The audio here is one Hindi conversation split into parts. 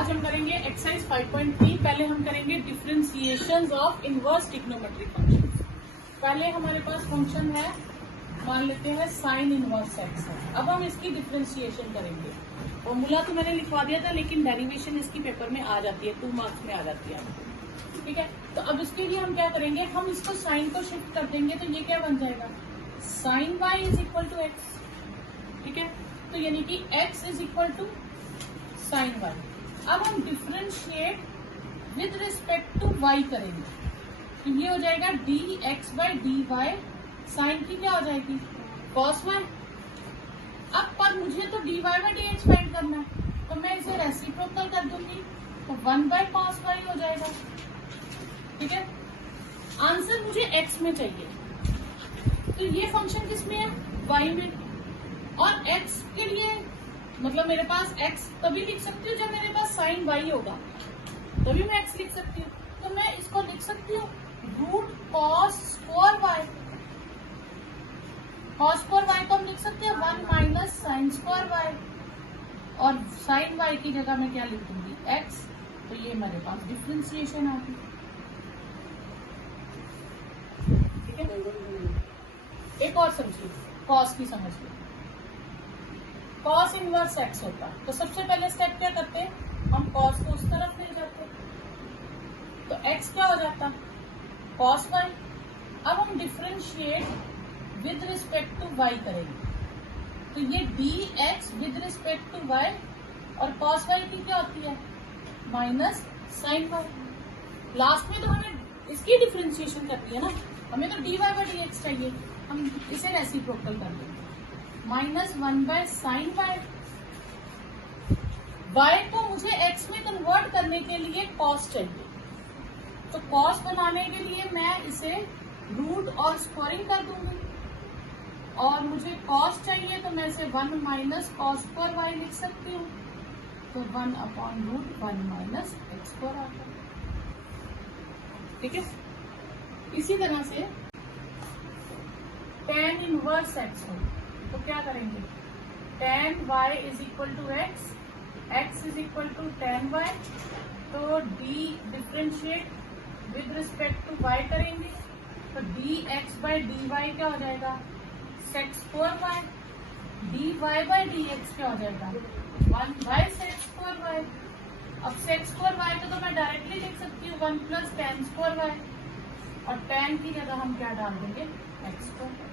आज हम करेंगे एक्सरसाइज 5.3। पहले हम करेंगे differentiations of inverse trigonometric functions. पहले हमारे पास फंक्शन है, मान लेते हैं साइन इनवर्स एक्स है। अब हम इसकी डिफरेंशिएशन करेंगे। फॉर्मूला तो मैंने लिखवा दिया था, लेकिन डेरिवेशन इसकी पेपर में आ जाती है, 2 मार्क्स में आ जाती है। ठीक है, तो अब इसके लिए हम क्या करेंगे, हम इसको साइन को शिफ्ट कर देंगे, तो ये क्या बन जाएगा, sine y is equal to x. ठीक है, तो यानी कि x is equal to sine y. अब हम differentiate with respect to y करेंगे, तो ये हो जाएगा dx by d y. Sine की क्या हो जाएगी, कॉस वाई। अब पर मुझे तो dy by d x find करना है, तो मैं इसे रेसिप्रोकल कर दूंगी, तो 1 बाई कॉस वाई हो जाएगा। ठीक है, आंसर मुझे x में चाहिए, तो ये फंक्शन किसमें है, y में। और x के लिए मतलब मेरे पास x तभी लिख सकती हूँ जब मेरे पास साइन y होगा, तभी मैं x लिख सकती हूँ। तो मैं इसको लिख सकती हूँ root cos square y। Cos square y को हम लिख सकते हैं 1 माइनस साइन स्क्वायर y, और साइन y की जगह मैं क्या लिख दूंगी, x। तो ये मेरे पास डिफरेंशिएशन आ गई। ठीक है, एक और समझिए, कॉस की समझ लो। कॉस इनवर्स एक्स होता, तो सबसे पहले स्टेप क्या करते, हम कॉस को उस तरफ ले जाते, तो एक्स क्या हो जाता, कॉस वाई। अब हम differentiate with respect to y करेंगे, तो ये d x with respect to y, और कॉस वाई की क्या होती है, माइनस साइन वाई। लास्ट में तो हमें इसकी डिफरेंशिएशन करनी है ना, हमें तो d y by d x चाहिए, हम इसे रेसिप्रोकल कर देंगे, minus 1 by sine y. Y को मुझे एक्स में कन्वर्ट करने के लिए कॉस चाहिए, तो कॉस बनाने के लिए मैं इसे रूट और स्क्वायरिंग कर दूंगी, और मुझे कॉस चाहिए तो मैं इसे 1 माइनस कॉस स्क्वायर वाई लिख सकती हूँ, तो 1 upon root 1 minus x square आता है। ठीक है, इसी तरह से tan इनवर्स एक्स हो, तो क्या करेंगे, tan y is equal to x, x is equal to tan y, तो d differentiate with respect to y करेंगे, तो dx बाई डी वाई क्या हो जाएगा, sec square y. dy by d x क्या हो जाएगा, 1 बाई सेक स्क्वायर वाई। अब सेक स्क्वायर वाई को तो मैं डायरेक्टली लिख सकती हूँ 1 प्लस tan स्क्वायर वाई, और tan की जगह हम क्या डाल देंगे, एक्स स्क्वायर।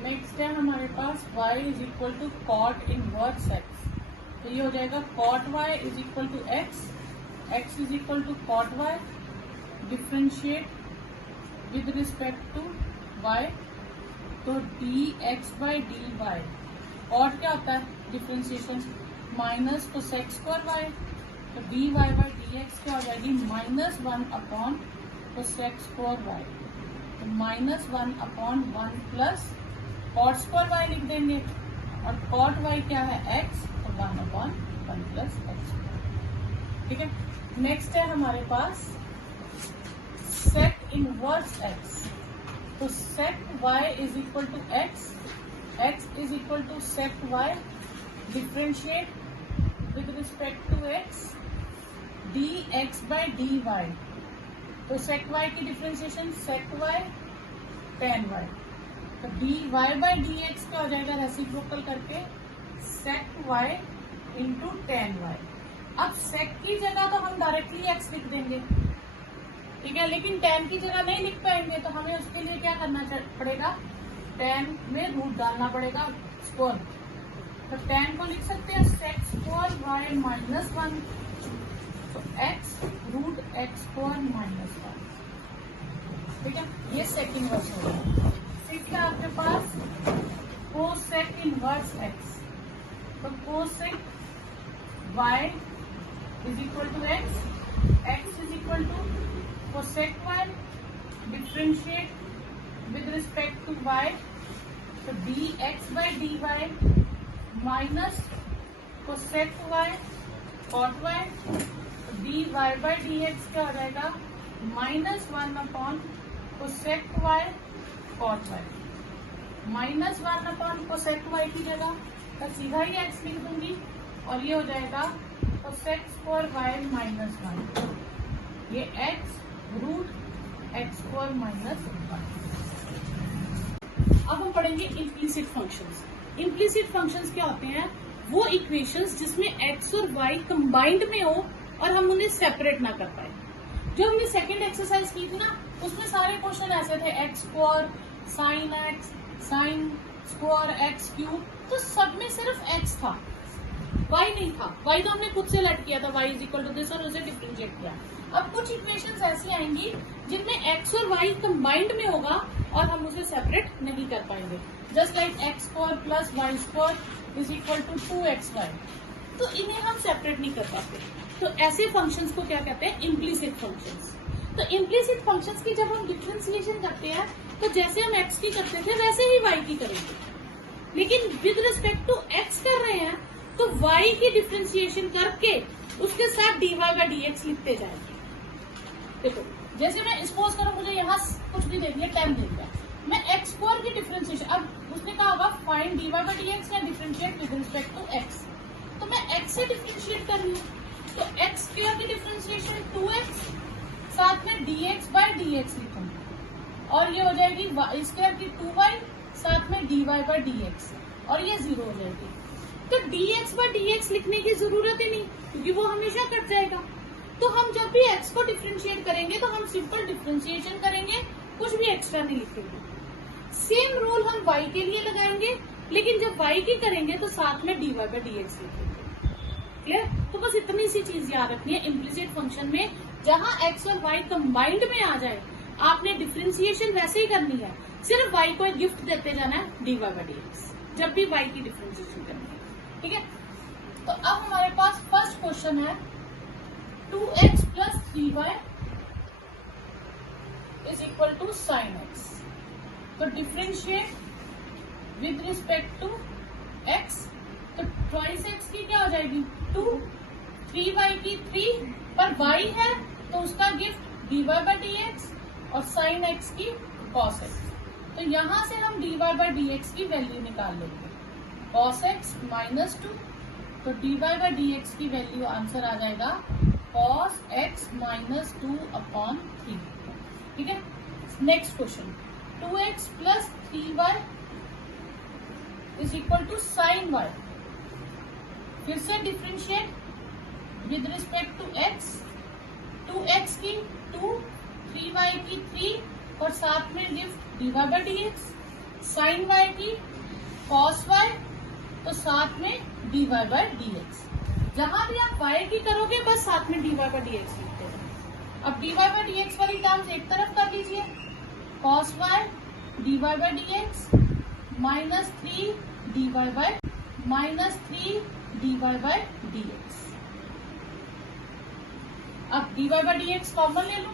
नेक्स्ट है हमारे पास y is equal to cot inverse x, तो ये हो जाएगा cot y is equal to x, x is equal to cot y, differentiate with respect to y, तो dx by d y. Cot क्या होता है, differentiation, minus cosec square y, तो dy बाई डी एक्स क्या हो जाएगी, minus 1 upon cosec square y, तो minus 1 upon 1 plus cot square Y लिख देंगे, और कॉट वाई क्या है, x, तो 1 अपॉन 1 प्लस एक्स। ठीक है, नेक्स्ट है हमारे पास सेक इनवर्स x, तो sec y is equal to x, x is equal to sec y, differentiate with respect to x, dx by d y, तो सेक y की differentiation sec y tan y, तो dy बाई डी एक्स क्या हो जाएगा, रेसिप्रोकल करके sec y into tan y। अब sec की जगह तो हम डायरेक्टली x लिख देंगे, ठीक है, लेकिन tan की जगह नहीं लिख पाएंगे, तो हमें उसके लिए क्या करना पड़ेगा, tan में रूट डालना पड़ेगा, स्क्वायर। तो tan को लिख सकते हैं sec स्क्वायर y माइनस 1, तो x root x square minus 1। ठीक है, ये सेक इनवर्स होगा। फिर आपके पास कोसेक इनवर्स x, तो cosec y is equal to x, x is equal to cosec y, differentiate with respect to y, तो dx by d y minus cosec y cot y, तो dy बाई डी एक्स क्या हो जाएगा, minus 1 upon cosec y cot y, minus 1 upon cosec y की जगह मैं सीधा ही x लिख दूंगी, और और ये हो जाएगा कोसेक स्क्वायर वाई माइनस 1, ये x root x square minus 1। अब हम पढ़ेंगे इम्प्लीसिट फंक्शंस। इम्प्लीसिट फंक्शंस क्या होते हैं? वो इक्वेशंस जिसमें x और y कंबाइंड में हो और हम उन्हें सेपरेट ना कर पाए। जो हमने सेकंड एक्सरसाइज की थी ना, उसमें सारे क्वेश्चन ऐसे थे, x square sine x, sine square x cube, तो सब में सिर्फ x था, y नहीं था। y तो हमने खुद से लेट किया था, y is equal to this, और उसे डिफरेंशिएट किया। अब कुछ इक्वेशंस ऐसी आएंगी जिनमें x और y कंबाइंड में होगा और हम उसे सेपरेट नहीं कर पाएंगे। Just like x square plus y square is equal to 2xy, तो इन्हें हम सेपरेट नहीं कर पाते। तो ऐसे फंक्शंस को क्या कहते हैं? Implicit functions. तो इम्प्लीसिट फंक्शंस की जब हम डिफरेंशिएशन करते हैं तो जैसे हम x की करते थे वैसे ही y की करेंगे, लेकिन विद रिस्पेक्ट टू x कर रहे हैं तो y की डिफरेंशिएशन करके उसके साथ dy बाई dx लिखते जाएंगे। देखो, जैसे मैं सपोज करूं मुझे यहाँ कुछ भी दे दिया, 10 दे दिया, मैं एक्स स्क्वायर की डिफरेंशिएशन, अब उसने कहा होगा फाइंड dy बाई dx या differentiate with respect to x, तो मैं x से डिफरेंशिएट कर रही हूँ, तो एक्स स्क्वायर की डिफरेंशिएशन 2x, साथ में dx बाई dx लिखूंगी, और ये हो जाएगी y स्क्वायर की 2y, साथ में dy बाई dx, और ये 0 हो जाएगी। तो dx बाई dx लिखने की जरूरत ही नहीं, क्योंकि वो हमेशा कट जाएगा। तो हम जब भी x को डिफरेंशिएट करेंगे तो हम सिंपल डिफरेंशिएशन करेंगे, कुछ भी एक्स्ट्रा नहीं लिखेंगे। सेम रूल हम y के लिए लगाएंगे, लेकिन जब y की करेंगे तो साथ में dy बाई dx लिखेंगे। क्लियर? तो बस इतनी सी चीज याद रखनी है इम्प्लीसिट फंक्शन में, जहां x और y कंबाइंड में आ जाए आपने डिफरेंशिएशन वैसे ही करनी है, सिर्फ y को एक गिफ्ट देते जाना है dy बाई dx जब भी y की डिफरेंशिएशन करनी है। ठीक है, तो अब हमारे पास फर्स्ट क्वेश्चन है 2x plus 3y is equal to sine x. तो differentiate with respect to x, तो ट्वाइस x की क्या हो जाएगी 2, 3y की 3, पर y है तो उसका गिफ्ट dy बाई dx, और साइन x की cos x। तो यहां से हम dy बाई dx की वैल्यू निकाल लेंगे, cos x माइनस 2, तो dy बाई dx की वैल्यू आंसर आ जाएगा cos x माइनस 2 अपॉन 3। ठीक है, next question 2x plus 3y is equal to sine y। फिर से differentiate with respect to x, 2x की 2, 3y की 3, और साथ में gift dy by dx, sine y की cos y, तो साथ में dy बाई dx। जहां भी आप y की करोगे बस साथ में dy बाई dx लिखते हैं। अब dy बाई dx वाली टर्म्स एक तरफ कर लीजिए, cos y dy by dx minus 3 dy by minus 3 dy by dx। अब dy बाई dx कॉमन ले लो,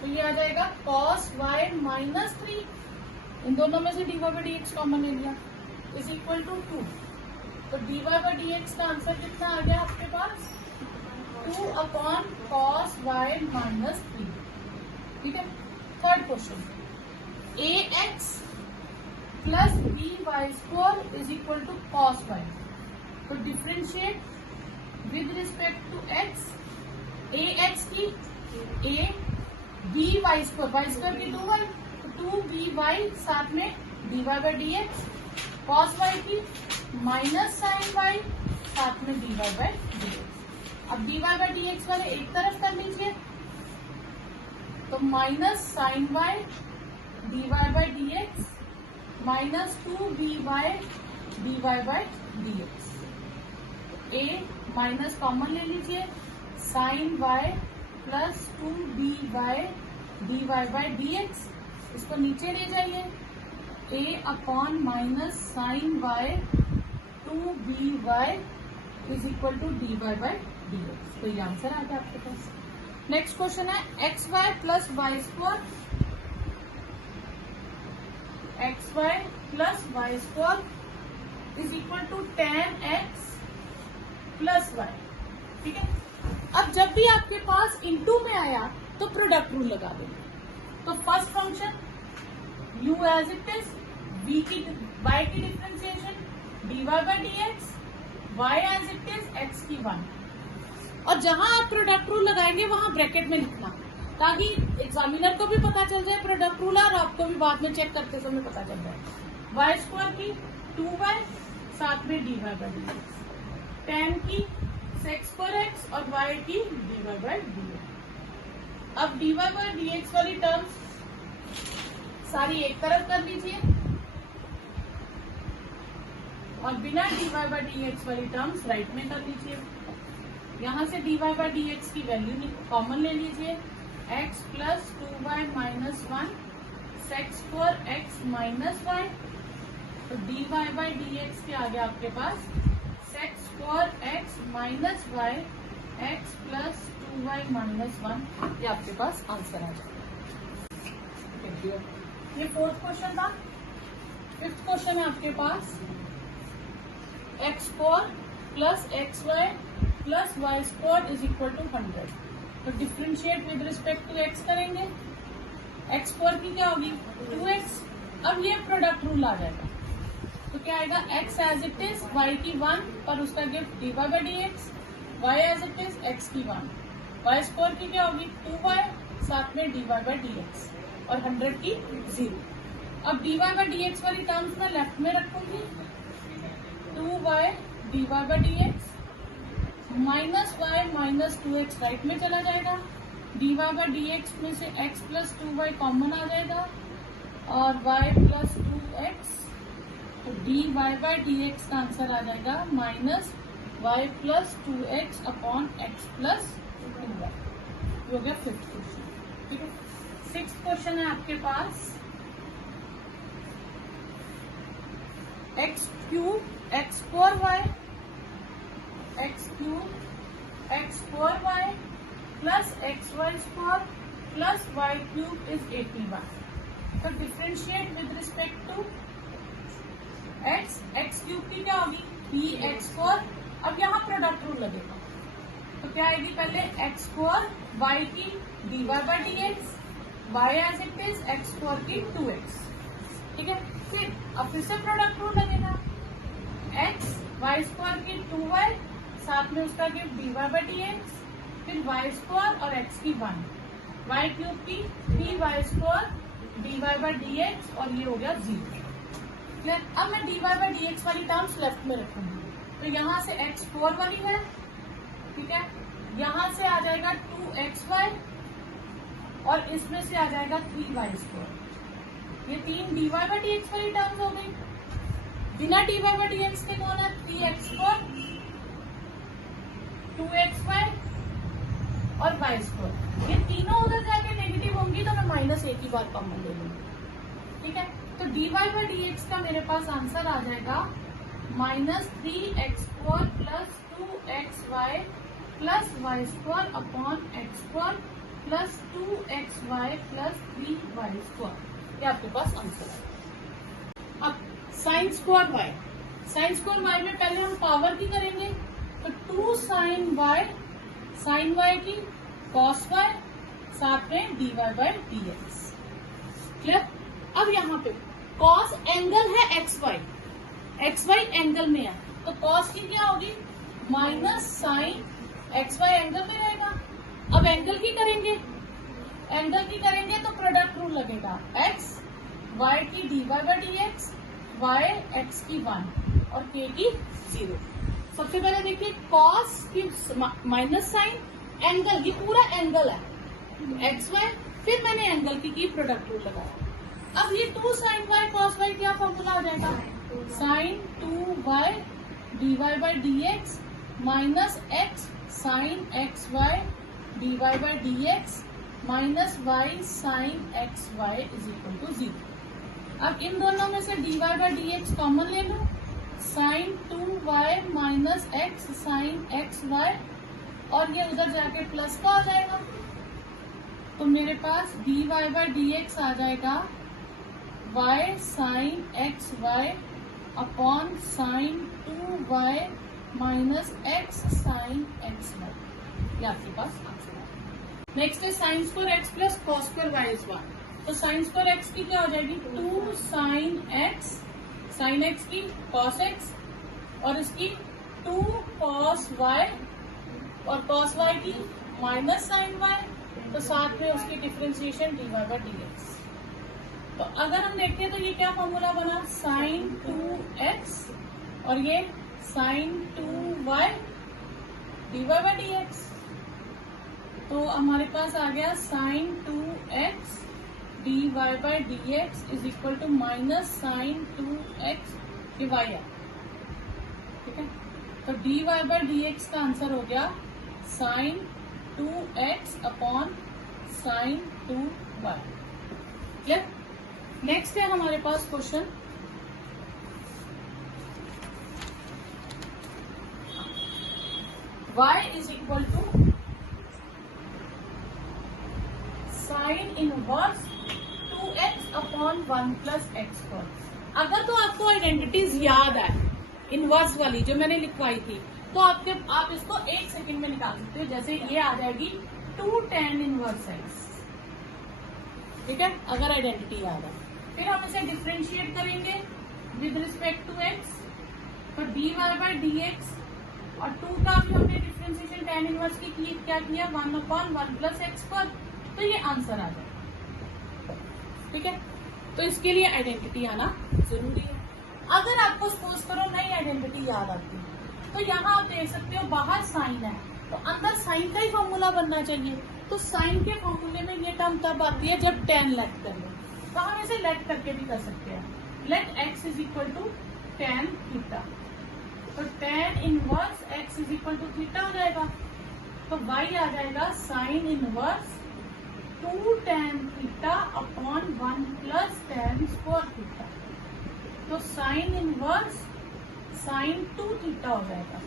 तो ये आ जाएगा cos y माइनस 3, इन दोनों में से dy बाई dx कॉमन ले लिया, इज इक्वल टू 2। तो dy बाई dx का आंसर कितना आ गया आपके पास 2 अपॉन cos y माइनस 3। ठीक है, third question ax plus b y square is equal to cos y। तो differentiate with respect to x, ax की a, b वाई स्क्वायर की 2y, तो 2by, साथ में dy by dx, cos y की माइनस साइन y, साथ में dy बाई dx। अब dy बाई dx वाले एक तरफ कर लीजिए, तो minus sine y dy by dx minus 2by dy by dx। a minus common ले लीजिए, sine y plus 2by dy by dx, इसको नीचे ले जाइए, a upon minus sine y 2by is equal to dy by dx। तो ये आंसर आ गया आपके पास। नेक्स्ट क्वेश्चन है xy plus y square, xy plus y square is equal to tan x plus y। ठीक है, अब जब भी आपके पास इनटू में आया तो प्रोडक्ट रूल लगा देंगे। तो first function u as it is, y की differentiation dy by dx, y as it is x की 1, और जहां आप प्रोडक्ट रूल लगाएंगे वहां ब्रैकेट में लिखना, ताकि एग्जामिनर को भी पता चल जाए प्रोडक्ट रूल, और आपको भी बाद में चेक करते समय पता चल जाए। वाई स्क्वायर की 2y साथ में dy by d x, tan की sec स्क्वायर x और y की dy बाई डी एक्स। अब dy बाई डी एक्स वाली टर्म्स सारी एक तरफ कर लीजिए और बिना dy बाई डी एक्स वाली टर्म्स राइट में कर लीजिए। यहां से dy बाई डी एक्स की वैल्यू कॉमन ले लीजिए, x plus 2y minus 1 sec square x minus y, तो dy बाई डी एक्स के आगे आपके पास sec square x minus y x plus 2y minus 1, ये आपके पास आंसर आ जाएगा। ये फोर्थ क्वेश्चन था। फिफ्थ क्वेश्चन है आपके पास x4 plus xy plus y square is equal to 100। तो differentiate with respect to x करेंगे। x4 की क्या होगी 2x। अब ये प्रोडक्ट रूल आ जाएगा, तो क्या आएगा x as it is y की 1 पर उसका gift dy by d x, y as it is x की 1, वाई स्क्वायर की क्या होगी 2y साथ में dy बाई डी एक्स और 100 की 0। अब dy बाई डी एक्स वाली टर्म्स में लेफ्ट में रखूंगी, 2y dy by d x minus y minus 2x right में चला जाएगा, dy बाई डी एक्स में से x प्लस 2y कॉमन आ जाएगा और y प्लस 2x, तो dy बाई डी एक्स का आंसर आ जाएगा minus y plus 2x upon x plus 2y। हो गया फिफ्थ क्वेश्चन। ठीक है, सिक्स्थ क्वेश्चन है आपके पास x cube x square y, x cube x square y plus xy square plus y cube is 81। तो differentiate with respect to x, x cube की क्या होगी bx4। अब यहाँ प्रोडक्ट रूल लगेगा, तो क्या आएगी पहले x स्क्वायर y की dy by d x, y as it is x square की 2x। ठीक है, फिर से प्रोडक्ट रूल लगेगा, x y स्क्वायर की 2y साथ में उसका gift dy by d x, फिर y स्क्वायर और x की 1, y क्यूब की dy square dy by d x और ये हो गया 0। अब मैं dy बाई डी एक्स वाली टर्म्स लेफ्ट में रखूंगी, तो यहाँ से x4 वाली है, ठीक है, यहाँ से आ जाएगा 2xy और इसमें से आ जाएगा 3y स्क्वायर। ये तीन dy बाई डी एक्स वाली टर्म्स हो गई। बिना dy बाई डी एक्स के कौन है 3x4, 2xy और y स्क्वायर। ये तीनों उधर जाके नेगेटिव होंगी तो मैं माइनस एक ही बार कॉमन ले लूंगी। ठीक है, तो dy बाई डी एक्स का मेरे पास आंसर आ जाएगा minus 3x4 plus 2xy plus y square upon x square plus 2xy plus 3y square. ये आपके पास आंसर है। अब sine square y, sine square y में पहले हम पावर की करेंगे, तो 2 साइन y, साइन y की कॉस y साथ में dy by d x. Clear. अब यहाँ पे कॉस एंगल है xy एंगल में है, तो कॉस की क्या होगी माइनस साइन xy एंगल में रहेगा। अब एंगल की करेंगे, तो प्रोडक्ट रूल लगेगा, x y की dy by d x, y x की 1 और k की 0। सबसे पहले देखिए कॉस की माइनस साइन एंगल, ये पूरा एंगल है xy, फिर मैंने एंगल की प्रोडक्ट रूल लगाया। अब ये 2 साइन y कॉस y क्या फॉर्मूला आ जाएगा, sine 2y dy by d x minus x sine xy dy by d x minus y sine xy is equal to 0। अब इन दोनों में से dy by d x common ले लो, sine 2y minus x sine xy और ये उधर जाके प्लस का आ जाएगा, तो मेरे पास dy बाई डी एक्स आ जाएगा y sine xy upon sine 2y minus x sine xy। ये आपके पास आंसर है। नेक्स्ट है sine square x plus cos square y is 1। तो साइन स्क्वायर x की क्या हो जाएगी 2 साइन x, साइन x की कॉस x और इसकी 2 cos y और cos y की माइनस साइन y, तो साथ में उसकी डिफ्रेंसिएशन dy बाई dx। तो अगर हम देखें तो ये क्या फॉर्मूला बना, साइन 2x और ये sign 2y dy by dx। तो हमारे पास आ गया sine 2x dy by dx is equal to minus sine 2x dy है, ठीक है। तो dy बाई dx का आंसर हो गया sine 2x upon sine 2y। Clear. Next है हमारे पास question, y is equal to sine inverse 2x upon 1 plus x square. अगर तो आपको आइडेंटिटीज याद है इनवर्स वाली जो मैंने लिखवाई थी, तो आप इसको 1 सेकंड में निकाल सकते हो। जैसे ये आ जाएगी 2 tan इनवर्स x, ठीक है, अगर आइडेंटिटी याद है। फिर हम इसे डिफ्रेंशिएट करेंगे विद रिस्पेक्ट टू x, तो dy बाई dx और 2 का भी हमने डिफ्रेंशिएशन tan इनवर्स की क्या किया, 1 अपॉन 1 प्लस एक्स स्क्वायर, तो ये आंसर आ जाएगा, ठीक है। तो इसके लिए आइडेंटिटी आना जरूरी है। अगर आपको सपोज करो नई आइडेंटिटी याद आती है, तो यहाँ आप देख सकते हो बाहर साइन है, तो अंदर साइन का ही फॉर्मूला बनना चाहिए। तो साइन के फॉर्मूले में ये टर्म तब आती है जब tan लेट कर लो, तो हम इसे लेट करके भी कर सकते हैं। Let x is equal to tan theta, तो tan inverse x is equal to theta हो जाएगा। तो y आ जाएगा sine inverse 2 tan theta upon 1 plus tan square theta. तो साइन इनवर्स साइन 2 थीटा हो जाएगा।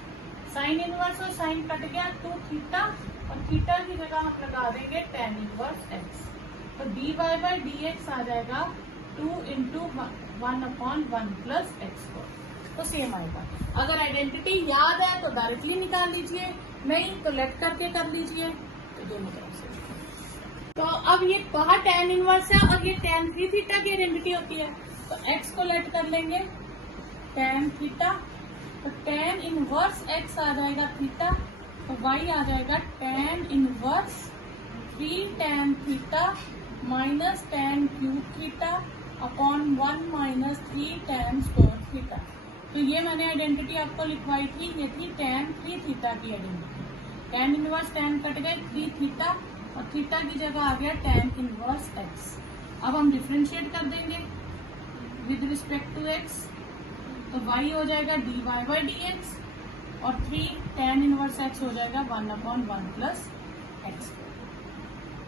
साइन इनवर्स और साइन कट गया, 2 थीटा और थीटा की जगह हम लगा देंगे tan इनवर्स x। तो dy बाई dx आ जाएगा 2 into 1 upon 1 plus x square. तो सेम आएगा। अगर आइडेंटिटी याद है तो डायरेक्टली निकाल लीजिए, नहीं तो लेट करके कर लीजिए, तो दोनों तरफ से। तो अब ये बाहर tan इनवर्स है और ये tan 3 थीटा की आइडेंटिटी होती है, तो x को लेट कर लेंगे tan थीटा, तो tan इनवर्स x आ जाएगा थीटा, तो y आ जाएगा tan inverse 3 tan theta minus tan cube theta upon 1 minus 3 tan square theta. तो ये मैंने आइडेंटिटी आपको लिखवाई थी, ये थी tan 3 थीटा की identity. tan inverse tan cut गए, 3 थीटा और थीटा की जगह आ गया tan इनवर्स x। अब हम डिफ्रेंशिएट कर देंगे विद रिस्पेक्ट टू x, तो y हो जाएगा dy बाई dx और 3 tan इनवर्स x हो जाएगा 1 अपॉन 1 प्लस एक्स,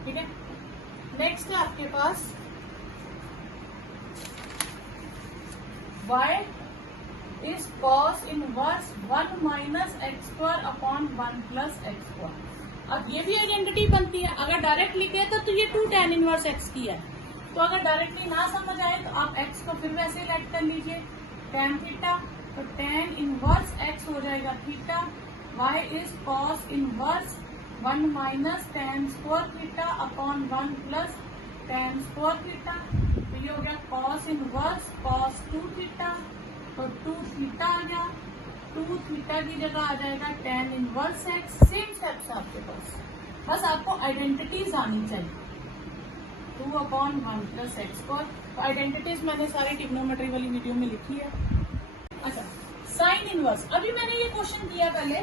ठीक है। नेक्स्ट है आपके पास y is cos inverse 1 minus x square upon 1 plus x square. अब ये भी आइडेंटिटी बनती है। अगर डायरेक्ट लिखे तो ये 2 tan इनवर्स x की है, तो अगर डायरेक्टली ना समझ आए तो आप x को फिर वैसे लेट कर लीजिए tan थीटा, तो tan इनवर्स x हो जाएगा theta. y is cos inverse 1 minus tan square theta upon 1 plus tan square theta. तो ये हो गया cos इनवर्स cos 2 थीटा, तो 2 थीटा आ गया, 2 थीटा की जगह आ जाएगा tan inverse x। Same steps आपके पास, बस आपको आइडेंटिटीज आनी चाहिए। 2 अपॉन 1 प्लस एक्स स्क्वायर। तो आइडेंटिटीज मैंने सारी ट्रिग्नोमेट्री वाली वीडियो में लिखी है। अच्छा, साइन इनवर्स, अभी मैंने ये क्वेश्चन किया पहले,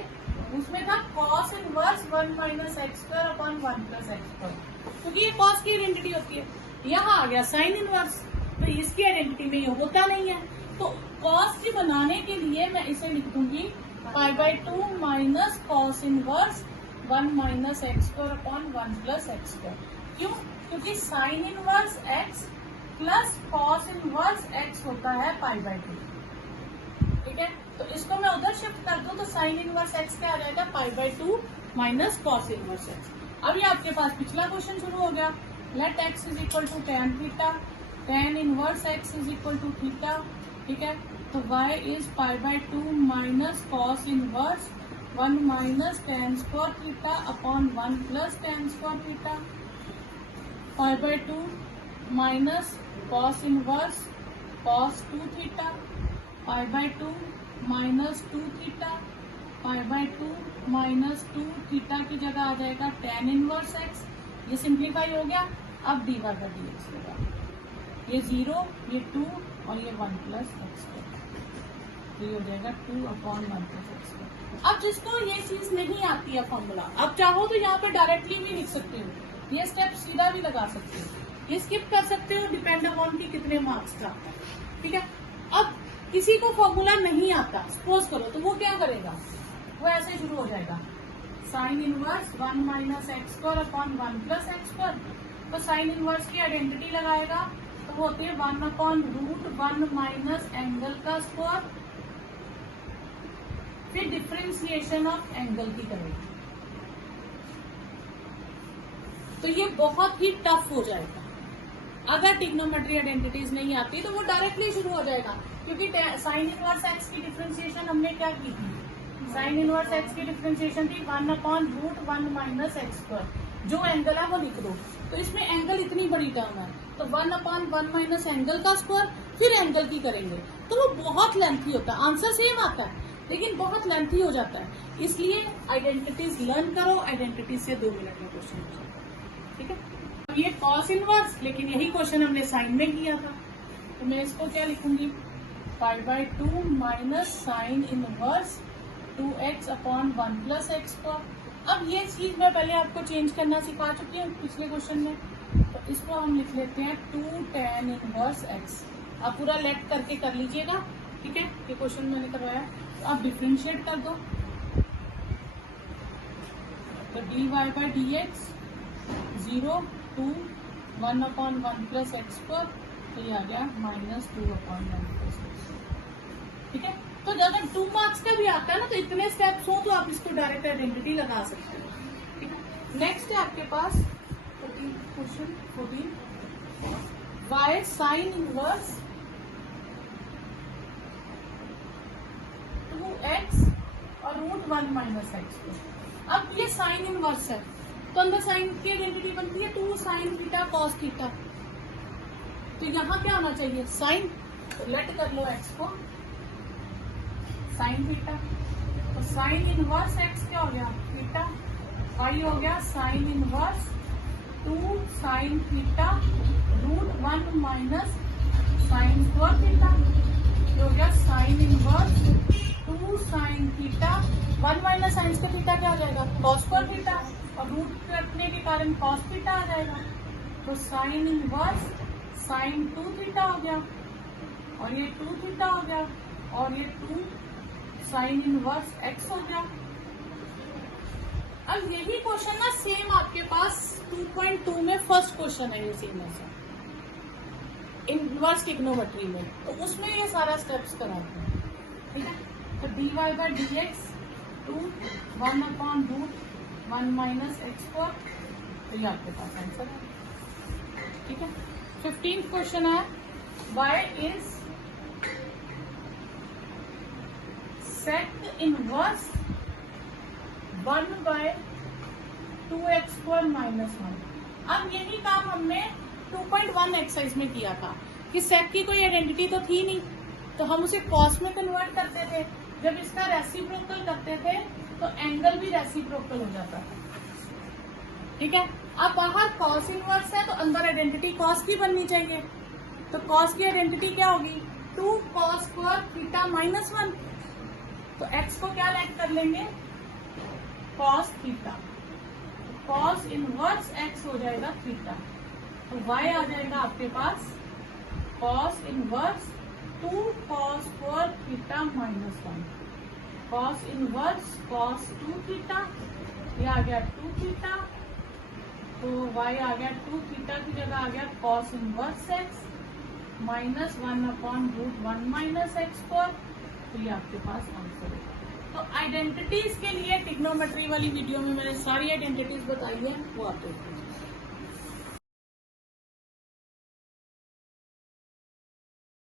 उसमें था cos inverse 1 minus x square upon 1 plus x square, क्योंकि ये cos की आइडेंटिटी होती है। यहाँ आ गया साइन इनवर्स, तो इसकी आइडेंटिटी में ये होता नहीं है, तो cos की बनाने के लिए मैं इसे लिख दूंगी पाई by 2 minus cos inverse 1 minus x square upon 1 plus x square. क्यों? क्योंकि sine inverse x plus cos inverse x होता है पाई बाई 2, ठीक है। तो इसको मैं उधर शिफ्ट कर दूं तो साइन इनवर्स x क्या आ जाएगा, पाई by 2 minus cos inverse x। अब ये आपके पास पिछला क्वेश्चन शुरू हो गया। Let x is equal to tan theta, tan inverse x is equal to theta, ठीक है। तो y is pi by 2 minus cos inverse 1 minus tan square theta upon 1 plus tan square theta, pi by 2 minus cos inverse cos 2 theta, pi by 2 minus 2 theta π/2 minus 2 theta की जगह आ जाएगा tan इनवर्स x। ये सिंप्लीफाई हो गया। अब dy/dx होगा, ये 0, ये 2 और ये 1 प्लस एक्स, ये हो जाएगा 2/1 प्लस एक्स। अब जिसको ये चीज नहीं आती है फॉर्मूला, अब चाहो तो यहाँ पे डायरेक्टली भी लिख सकते हो, ये स्टेप सीधा भी लगा सकते हो, ये स्किप कर सकते हो, डिपेंड अपॉन की कितने मार्क्स का आता है। ठीक है, अब किसी को फॉर्मूला नहीं आता, सपोज करो, तो वो क्या करेगा, वो ऐसे शुरू हो जाएगा, sine inverse 1 minus x square upon 1 plus x square. तो साइन इनवर्स की आइडेंटिटी लगाएगा, तो वो होती है 1/√1 माइनस एंगल का स्क्वायर, फिर डिफरेंशिएशन ऑफ एंगल की करेगा। तो ये बहुत ही टफ हो जाएगा। अगर ट्रिग्नोमेट्री आइडेंटिटीज नहीं आती तो वो डायरेक्टली शुरू हो जाएगा, क्योंकि साइन इनवर्स एक्स की डिफरेंशिएशन हमने क्या की थी, साइन इनवर्स एक्स की डिफरेंशिएशन थी 1/√1 माइनस एक्स स्क्वायर। जो एंगल है वो लिख दो, तो इसमें एंगल इतनी बड़ी टर्म है, तो 1/1 माइनस एंगल का स्क्वायर, फिर एंगल की करेंगे, तो वो बहुत लेंथी होता है। आंसर सेम आता है लेकिन बहुत लेंथी हो जाता है, इसलिए आइडेंटिटीज लर्न करो, आइडेंटिटीज से 2 मिनट में क्वेश्चन हो जाता है। ठीक है, ये कॉस इनवर्स, लेकिन यही क्वेश्चन हमने साइन में किया था, तो मैं इसको क्या लिखूंगी, π/2 minus sine inverse 2x upon 1 plus x square. अब ये चीज मैं पहले आपको चेंज करना सिखा चुकी हूँ पिछले क्वेश्चन में, तो इसको हम लिख लेते हैं 2 tan इनवर्स x। आप पूरा लेट करके कर लीजिएगा, ठीक है, ये क्वेश्चन मैंने करवाया। तो आप डिफरेंशिएट कर दो, तो dy/dx 0 2 1/1 प्लस एक्स स्क्वायर, तो ये आ गया -2/1 प्लस एक्स। ठीक है, तो अगर 2 मार्क्स का भी आता है ना, तो इतने स्टेप्स हो तो आप इसको डायरेक्ट आइडेंटिटी लगा सकते हो। ठीक है, नेक्स्ट है आपके पास question 14, y sine inverse 2x और √1 माइनस एक्स। अब ये साइन इनवर्स है, तो अंदर साइन की आइडेंटिटी बनती है 2 साइन थीटा कॉस थीटा। तो यहाँ क्या होना चाहिए, साइन, तो लेट कर लो x को साइन थीटा, तो साइन इनवर्स x क्या हो गया, थीटा, y हो गया sign inverse 2 sine theta √1 minus sine square theta, हो गया sign inverse 2 sine theta 1 minus sine square theta क्या हो जाएगा, कॉस स्क्वायर थीटा, और रूट रखने के कारण कॉस थीटा आ जाएगा। तो साइन इनवर्स साइन 2 थीटा हो गया, और ये 2 थीटा हो गया, और ये 2 साइन इनवर्स x हो गया। अब यही क्वेश्चन ना सेम आपके पास 2.2 में फर्स्ट क्वेश्चन है, ये सेम ऐसा इनवर्स ट्रिग्नोमेट्री में, तो उसमें ये सारा स्टेप्स कराते हैं। ठीक है, तो dy/dx 2 1/√1 माइनस एक्स स्क्वायर, तो ये आपके पास आंसर है। ठीक है, 15th क्वेश्चन है y is sec inverse 1/2x² minus 1। अब यही काम हमने 2.1 एक्सरसाइज में किया था कि सेक की कोई आइडेंटिटी तो थी नहीं, तो हम उसे कॉस में कन्वर्ट करते थे। जब इसका रेसिप्रोकल करते थे तो एंगल भी रेसिप्रोकल हो जाता था। ठीक है, अब बाहर कॉस इनवर्स है तो अंदर आइडेंटिटी कॉस की बननी चाहिए, तो कॉस की आइडेंटिटी क्या होगी, 2 cos स्क्वायर थीटा माइनस 1। तो x को क्या लेट कर लेंगे, cos theta, cos inverse x हो जाएगा थीटा, तो y आ जाएगा आपके पास cos inverse 2 cos square theta minus 1, cos inverse cos 2 theta, ये आ गया 2 थीटा, तो y आ गया 2 थीटा की जगह आ गया cos inverse x minus 1/√1 minus x square, तो ये आपके पास आंसर है। तो आइडेंटिटीज के लिए ट्रिग्नोमेट्री वाली वीडियो में मैंने सारी आइडेंटिटीज बताई है, वो आप देखिए।